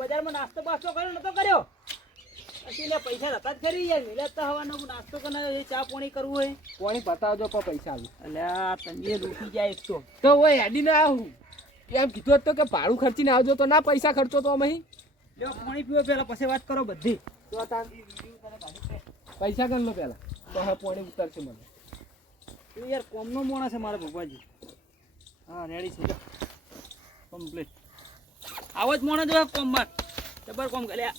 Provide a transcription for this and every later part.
બજારમાં નાસ્તો બાસ્તો કર્યો નતો કર્યો પછી લે પૈસા હતા જ ખરી યાર મિલતા હવાનો નાસ્તો કરીને ચા પાણી કરવું હોય પાણી બતાવજો પણ પૈસા આલું અલ્યા તમે લૂટી જાય એક તો ઓય હેડી ના આવું એમ કીધું હતું કે ભાડું ખર્ચીને આવજો તો ના પૈસા ખર્ચો તો અમે લ્યો પાણી પીવો પેલા પછી વાત કરો બધી તો તાન પૈસા ગણ લો પેલા તો હવે પાણી ઉતરશે મને તું યાર કોમનો મોણા છે મારા ભગવાજી હા રેડી છે કમ્પ્લીટ આવો જ મોણા જો કોમમાં જબર કોમ કર્યા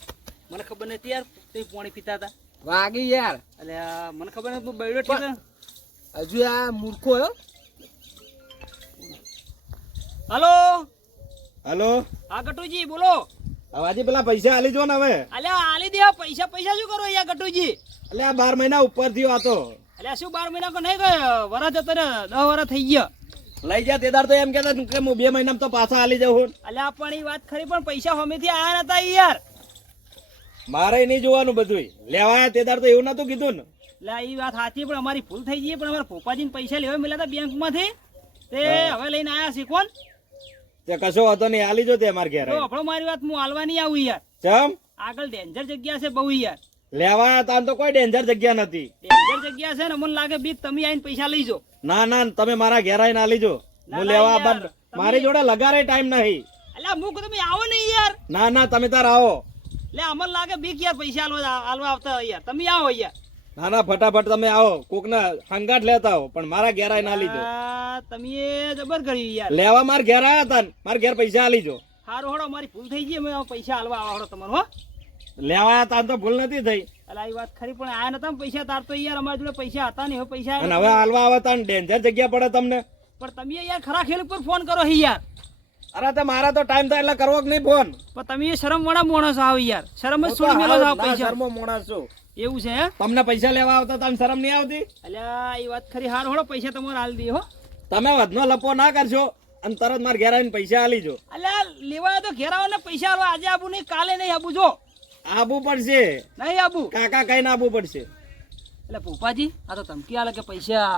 મને ખબર નથી યાર તે પાણી પીતા હતા વાગી યાર અલ્યા મને ખબર નથી બૈડો ઠીક હજુ આ મૂર્ખો હો હલો હલો હા ગટુજી બોલો હવાજી પેલા પૈસા આલી જો ને હવે અલ્યા આલી દે પૈસા પૈસા શું કરો યાર ગટુજી એટલે આ 12 મહિના ઉપર થયો આ તો અલ્યા શું 12 મહિના કો નહીં ગયો વરા જતો ને 10 વરા થઈ ગયા લઈ જા તેદાર તો એમ કહેતા કે હું 2 મહિનામાં તો પાછા આલી જાઉં અલ્યા પણ એ વાત ખરી પણ પૈસા હમેથી આયા નતા યાર મારે નહીં જોવાનું બધું લેવાયા તેદાર તો એવું નતું કીધું ને એટલે એ વાત સાચી પણ અમારી ભૂલ થઈ ગઈ પણ અમારા પપ્પાજીને પૈસા લેવા મળ્યા હતા બેંકમાંથી તે હવે લઈને આયા છે કોણ તે કશો હતો નહીં આલી જો તે અમાર ઘેર તો આપણો મારી વાત હું હાલવા નહીં આવું યાર ચમ આગળ ડેન્જર જગ્યા છે બહુ યાર લેવાયા તા તો કોઈ ડેન્જર જગ્યા નથી ડેન્જર જગ્યા છે ને મને લાગે બીક તમે આવીને પૈસા લઈ જો ના ના તમે મારા ઘેર આવીને આલી જો હું લેવા બંધ મારી જોડે લગારે ટાઈમ નહીં અલ્યા મુક તમે આવો નહીં યાર ના ના તમે તાર આવો લે અમને લાગે બીક યાર પૈસા હાલવા આવતા યાર તમે આવો યાર ના ના ફટાફટ તમે આવો કોક ના હંગાટ લેતા આવો પણ મારા ઘેર આવીને આલી જો તમે જબર કરી યાર લેવા મારા ઘેર આયા તા મારા ઘેર પૈસા આલી જો હારો હળો મારી ભૂલ થઈ ગઈ મેં પૈસા હાલવા આવડો તમારો હો લેવાયા તા તો ભૂલ નથી થઈ અલા એ વાત ખરી પણ આયા નતા પૈસા તાર તો યાર અમારી જોડે પૈસા હતા ને હવે પૈસા અને હવે હાલવા આવે તા ડેન્જર જગ્યા પડે તમને પણ તમે યાર ખરા ખેલ ઉપર ફોન કરો હી યાર અરે તો મારા તો ટાઈમ થાય એટલે કરવો કે નહીં ફોન પણ તમે શરમ વાળા માણસ આવો યાર શરમ જ છોડી મેલો આવો પૈસા શરમો મોણસ છું એવું છે હે તમને પૈસા લેવા આવતા તમને શરમ નહીં આવતી અલ્યા એ વાત ખરી હાર હોળો પૈસા તમારે હાલ દે હો તમે વધનો લપો ના કરશો અને તરત મારા ઘેર આવીને પૈસા આલી જો અલ્યા લેવા તો ઘેર આવો ને પૈસા હાલવા આજે આબુ નહીં કાલે નહીં આબુ જો આબુ પડશે નહીં આબુ કાકા કઈ આબુ પડશે એટલે ભૂપાજી આ તો ધમકી આલે કે પૈસા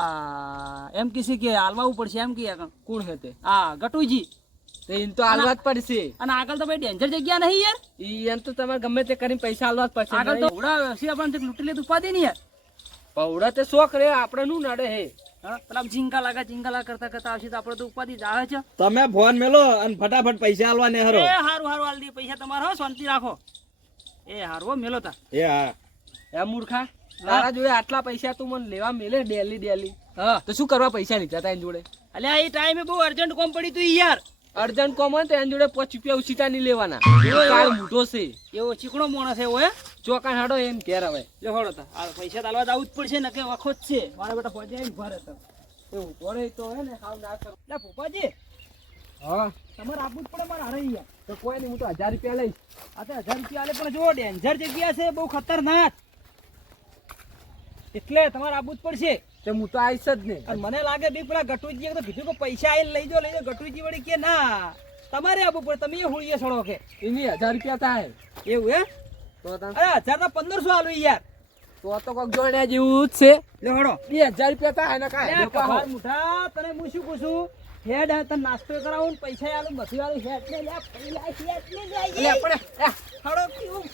એમ કીસી કે હાલવાવું પડશે એમ કે કોણ હે તે હા ગટુજી તો એમ તો હાલવા જ પડશે અને આગળ તો ભાઈ ડેન્જર જગ્યા નહીં યાર એમ તો તમારે ગમે તે કરીને પૈસા હાલવા જ પડશે આગળ તો ઉડા છે આપણને લૂંટી લે ઉપાધી નહીં યાર પૌડા તે શોખ રે આપણે નું નડે હે હા પેલા ચિંકા લાગા કરતા કરતા આવશે તો આપણે તો ઉપાધિ જ આવે છે તમે ફોન મેલો અને ફટાફટ પૈસા આલવા ને હરો એ હારું હારું હાલ દે પૈસા તમારા હો શાંતિ રાખો એ હારું હો મેલો તા એ હા એ મૂર્ખા તારા જોડે આટલા પૈસા તું મને લેવા મેલે ડેલી હા તો શું કરવા પૈસા લીધા તા એની જોડે અલ્યા એ ટાઈમે બહુ અર્જન્ટ કોમ પડી તું યાર અર્જન્ટ કોમ હોય તો એની જોડે 5 રૂપિયા ઉછીતા નહીં લેવાના કાળ મોટો છે એવો ચીકણો માણસ એવો હે ચોકાન હાડો એમ ઘેર હવે લે હોડો તા આ પૈસા તાલવા જવું જ પડશે ને કે વખો જ છે મારા બેટા પહોંચે આવીને ભરે તો એવું પડે તો હે ને હાવ ના કરો લે ભૂપાજી હા તમારે આપવું જ પડે મારે હારે યાર તો કોઈ નહીં હું તો 1000 રૂપિયા લઈશ આ તો 1000 રૂપિયા આલે પણ જો ડેન્જર જગ્યા છે બહુ ખતરનાક એટલે તમારે આપવું જ પડશે તો હું તો આવીશ જ ને અને મને લાગે બી પેલા ગટુજી તો કીધું કે પૈસા આવીને લઈ જાઓ ગટુજી વળી કે ના તમારે આપવું પડે તમે એ હોળીએ છોડો કે એની 1000 રૂપિયા થાય એવું હે તો અરે 1000 ના 1500 આલું યાર તો કોક જોડ્યા જેવું જ છે લે હડો 2000 રૂપિયા થાય ને કાંઈ કબાર મુઠા તને હું શું કહું છું હેડ તને નાસ્તો કરાવું ને પૈસા આલું બધું આલું હેડ ને લે આપણે હડો કેવું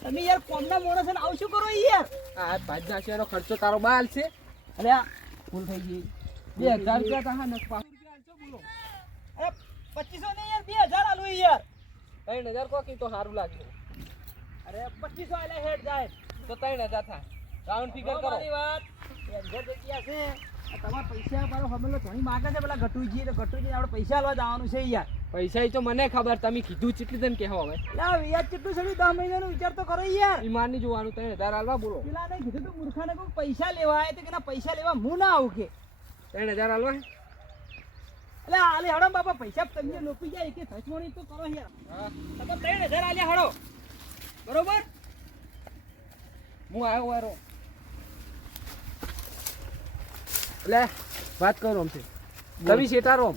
તમે યાર કોમના માણસ ને આવું શું કરો યાર આ 5000 નો ખર્ચો તારો બાલ છે અરે ભૂલ થઈ ગઈ 2000 રૂપિયા થાય ને 500 બોલો અરે 2500 નહીં યાર 2000 આલું યાર 3000 કોકી તો સારું લાગે અરે 2500 આલે હેડ જાય તો 3000 થાય રાઉન્ડ ફિગર કરો મારી વાત ડેન્જર જગ્યા છે તમારા પૈસા મારો હમલો ધણી માગે છે પેલા ગટુજી તો ગટુજી આપણે પૈસા લેવા જવાનું છે યાર પૈસા ઈ તો મને ખબર તમે કીધું કેટલી તને કહેવા હવે યાર વ્યાજ કેટલું છે 10 મહિનાનો વિચાર તો કરો યાર ઈમાન ની જોવાનું 3000 આલવા બોલો પેલા ને કીધું તો મૂર્ખાને કોઈ પૈસા લેવા આવે તો કે ના પૈસા લેવા હું ના આવું કે 3000 આલવા એટલે આલે હડો બાપા પૈસા તમને લોપી જાય કે સચમોણી તો કરો યાર હા તમે 3000 આલ્યા હડો બરોબર હું આવ્યો વારો લે વાત કરો આમ છે કવિ શેઠા રોમ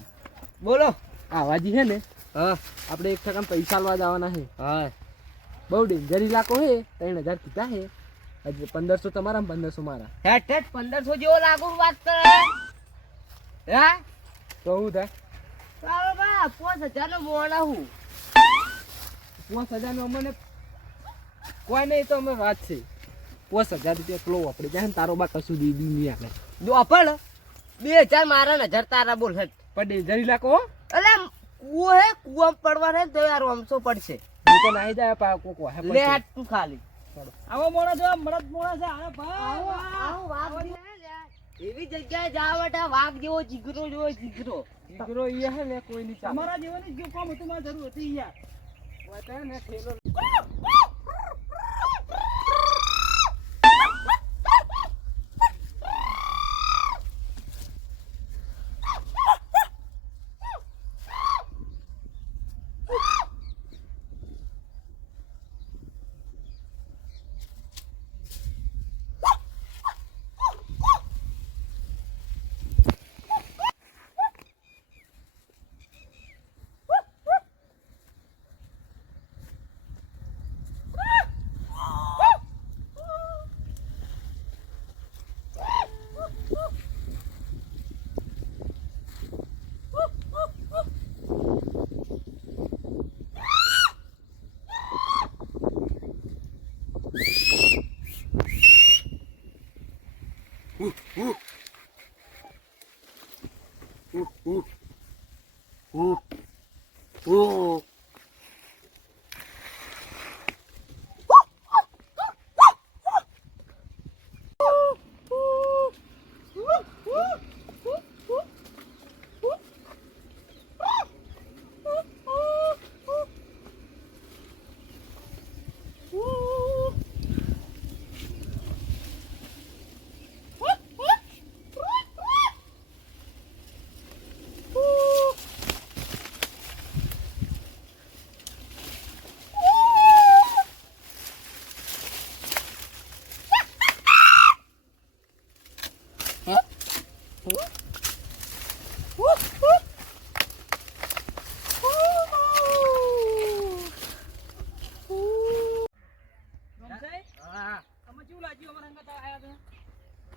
બોલો આવાજી છે ને હા આપણે એક ટકા પૈસા લવા જવાના છે હા બહુ ડેન્જર ઇલાકો છે 3000 કીધા છે હજી 1500 તમારા 1500 મારા હેટ 1500 જેવો લાગુ વાત કરે હે તો હું થાય બાબા 5000 નો મોણા હું 5,000 નો અમને કોઈ નહીં, તો અમે વાત છે 5,000 રૂપિયા પેલો વાપરી જાય ને તારો બા કશું દીધી નહીં આપણે. જો અપડ 2,000 મારા ને 1,000 તારા બોલ હેડ. પણ 1,000 લાખો અલે કૂવો હે, કૂવામાં પડવા રે તો યાર આમસો પડશે. હું તો નાહી જાય પા કોક વાહે લે હેડ તું ખાલી. આવો મોણા છે, મરદ મોણા છે. અરે ભાઈ આવો વાઘ એવી જગ્યાએ જાવ બેટા, વાઘ જેવો જીગરો જેવો જીગરો. દીકરો ઈ હે ને કોઈ નહીં ચાલે. તમારા જેવાની જ કામ હતું, મારે જરૂર હતી યાર. વાતા ને ઠેલો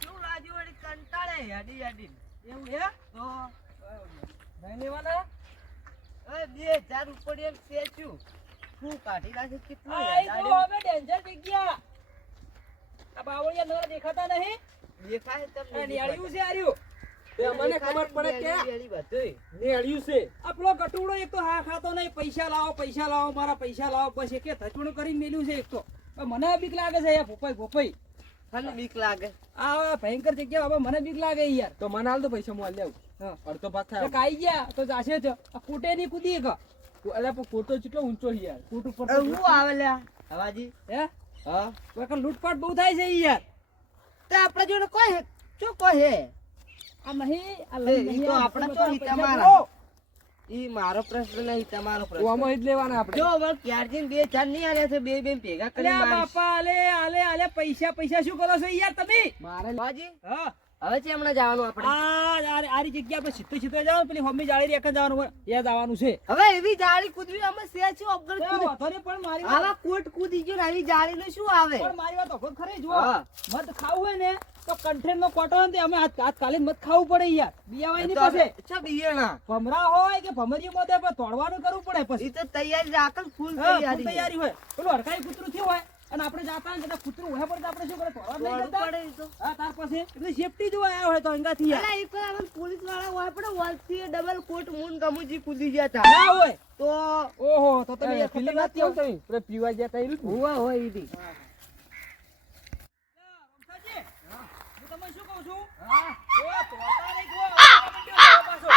કેવું લાગ્યું વળી? કંટાળે હેડી હેડી. એવું હે? તો નહીં લેવાના? ઓય 2,000 ઉપર એક સ્ટેચ્યુ શું કાઢી નાખે, કેટલું આ ઈ યાદ જો હવે ડેન્જર જગ્યા. આ બાવળિયા નવા દેખાતા નહીં? દેખાય તમને આ નિયાળિયું છે આર્યું. તે અમને ખબર પડે કે બધું નેળ્યું છે. આ પેલો ગટુડો એક તો હા ખાતો નહીં, પૈસા લાવો, મારા પૈસા લાવો, બસ એક ધચુણું કરીને મેલ્યું છે એક તો. હવે મને બીક લાગે છે યાર, ભોપાઈ. મને બીક લાગે. આ ભયંકર જગ્યા, હવે મને બીક લાગે યાર. તો મને હાલ તો પૈસા હું હાલ લેવું. હા. અડધો ભાગ તો થાય. કાઈ ગયા તો જાશે જ. આ કૂટે નહીં કૂદી એક. અલ્યા પણ કોટો કેટલો ઊંચો છે યાર. કૂટ ઉપર હવે હું આવે લ્યા હવાજી. હે? હા તો એક લૂંટફાટ બહુ થાય છે ઈ યાર. તે આપણા જોડે કોઈ હે? શું કોઈ હે? આ નહીં, આ એ લઈ ઈ નહીં તો આ આપણા બધા તો ઈ પૈસા તમારા. ભરો. ઈ મારો પ્રશ્ન નહીં, તમારો પ્રશ્ન. આમાં જ લેવાના આપણે. જો હવે ક્યારથી 2,000 નહીં આલ્યા છે, બે ભેગા કરી અલ્યા મારીશ. બાપા, આલે પૈસા શું કરો છો યાર તમે? મારે હવાજી, હા. હવે છે હમણાં જવાનું આપણે. આરી જગ્યા આપણે સીધે જવાનું, પેલી મમ્મી જાળી રેખા જવાનું હોય, ત્યાં જવાનું છે. હવે એવી જાળી કૂદવી અમે છે શું અપગ્રેડ એ કૂદ. વાંધો નહીં, પણ મારી આવા કોટ કૂદી ગયો ને આવી જાળીનું શું આવે? વાત અઘર ખરી જો. હા. મધ ખાવું હોય ને તો કંઠેર નો કોટો હોય ને તે અમે આજ કાલે મત ખાવું પડે યાર. બિયાવાય નહીં પાસે. અચ્છા બિયાણા. ભમરા હોય કે ભમરીયું મત હોય, પણ તોડવાનું કરવું પડે પછી. ઈ તો તૈયારી રાખલ, ફૂલ હા, ફૂલ તૈયારી. તૈયારી હોય. પેલું હડકાઈ કૂતરું થયું હોય અને આપણે જાતા હોય ને કદાચ કૂતરું હોય પડે તો આપણે શું કરે? તોડવા નહીં તોડવું જતા? પડે ઈ તો. હા, તાર પાસે એટલે સેફટી જોવા આવ્યા હોય તો અંગાથી યાર. અલા, એક વાર આપણે પોલીસ વાળા હોય પણ વળથી ડબલ કોટ મૂન ગમુજી કૂદી ગયા હતા. ના હોય. તો ઓહો, તો તમે યાર પેલી વાત કેવું તમે પેલા પીવા ગયા તા એ રીતનું. હુવા હોય ઈ બી. રમસાજી, હું તમને શું કહું છું? જો તોડતા નહીં, જો આવવા માંડ્યો પાછો.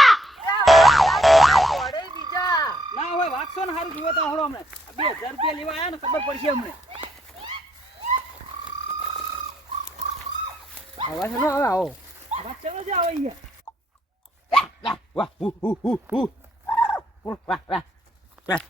તોડે બીજા. ના હોય, વાગશો ને હારું જુઓ તો હરો હમણાં. આ 2,000 રૂપિયા લેવા આયા ને ખબર પડશે અમને. આવા છે ને હવે આવો. વાત ચાલો છે આવે યાર. વાહ હુ હુ હુ હુ વાહ વાહ વાહ.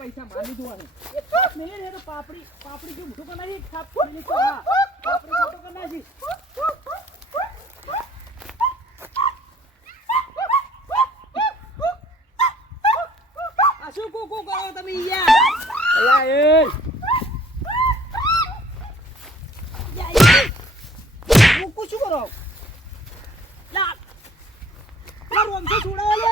પૈસા મારી દોવાનું. પાપડી જો મોટો કરી નાખી થાપ પેલી તો હા પાપડી મોટો કરી નાખી આ શું કુ કરો તમે યાર અલા એ કુ શું કરો લા લા રોમસે છોડાવા લે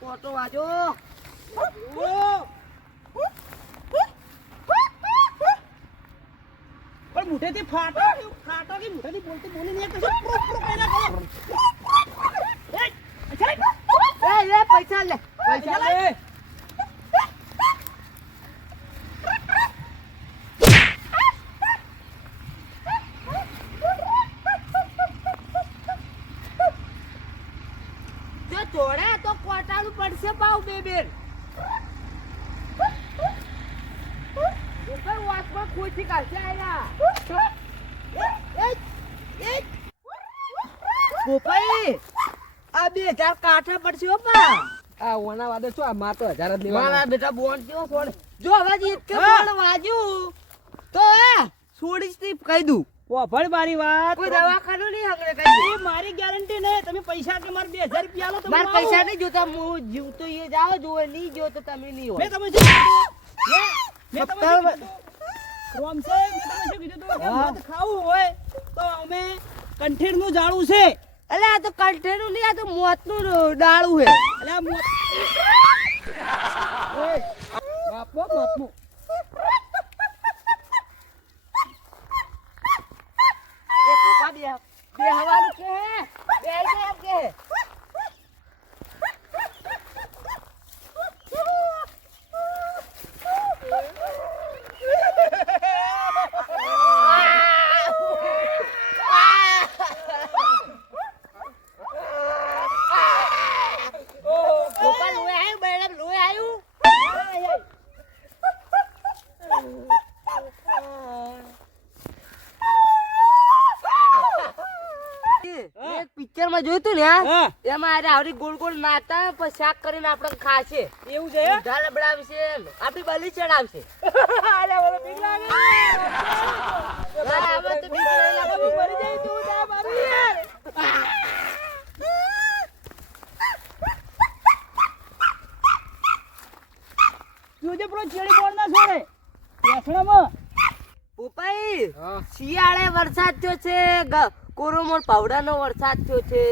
કોટો વાજો પણ મુઠેથી ફાટો કે મુઠેથી બોલી નહીં કશું પ્રો કઈ ના કરો પૈસા લે પૈસા લે જો તોડે તો કોટાનું પડશે પાવ બે બેન ઉપર વાસમાં ખોટી કાઢશે આયા પોપાઈ આ 2000 કાઠા પડશે હો પા આ ઓના વાદે શું આ માર તો 1000 જ લેવાના મારા બેટા બોન કેવો છોડ જો હવે જીત કે બોલ વાજ્યું તો છોડીશ તે કહી દઉં વાભળ મારી વાત કોઈ દવાખાનું નહીં હગડે કહી એ મારી ગેરંટી નહીં તમે પૈસા કે માર 2000 રૂપિયા આલો તો માર પૈસા નહીં જોતા હું જીવતો એ જાઓ જો નહીં જો તો તમે નહીં હોય મેં તમે શું કીધું મેં તમે શું કીધું રોમસે મેં તમે શું કીધું તું કે મધ ખાવું હોય તો અમે કંઠેરનું ઝાડું છે અલે આ તો કંઠેનું નહીં આ તો મોતનું ડાળું હે એટલે આ મોત બાપો બાપો એ પોપા બે હવાનું કે હે બે એમ કે હે પોપા લોહી આવ્યું મેડમ લોહી આવ્યું એક પિક્ચર માં જોયું તું ને હા. એમાં અરે આવડી ગોળ ગોળ નાતા પછી શાક કરીને આપણે ખાશે એવું છે હે? ઢાલ બળાવશે આપણી બલી ચડાવશે અલે ઓલો બીક લાગે આમાં તો બીક નહીં લાગે. મરી જાય તું જા મારી યાર જોજે પેલો ચેડી બોલ ના છોડે બેસણામાં પોપાઈ હા શિયાળે વરસાદ થયો છે કોરોમોર પાવડાનો વરસાદ થયો છે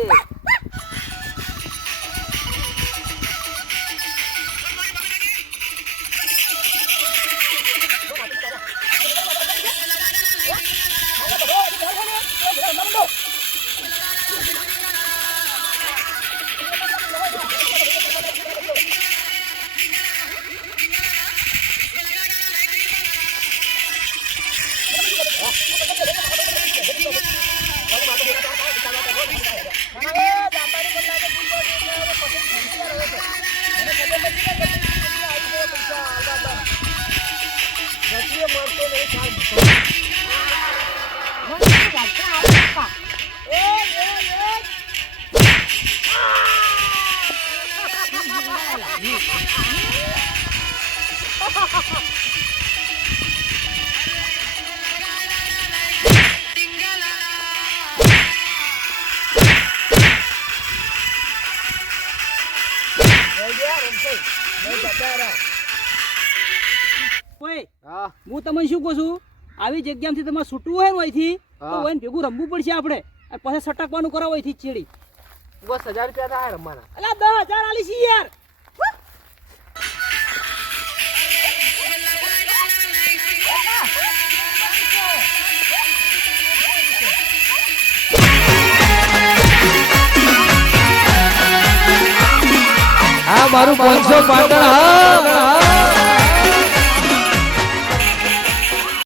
ઓય હા હું તમને શું કહું છું આવી જગ્યામાંથી તમારે છૂટવું હોય ને અહીંથી તો હા. ઓય ભેગું રમવું પડશે આપણે અને પછી સટકવાનું કરાવો અહીંથી ચેડી બસ 1000 રૂપિયા થાય રમવાના અલા 10,000 આલી છી યાર આ મારું 500 પાટણ હા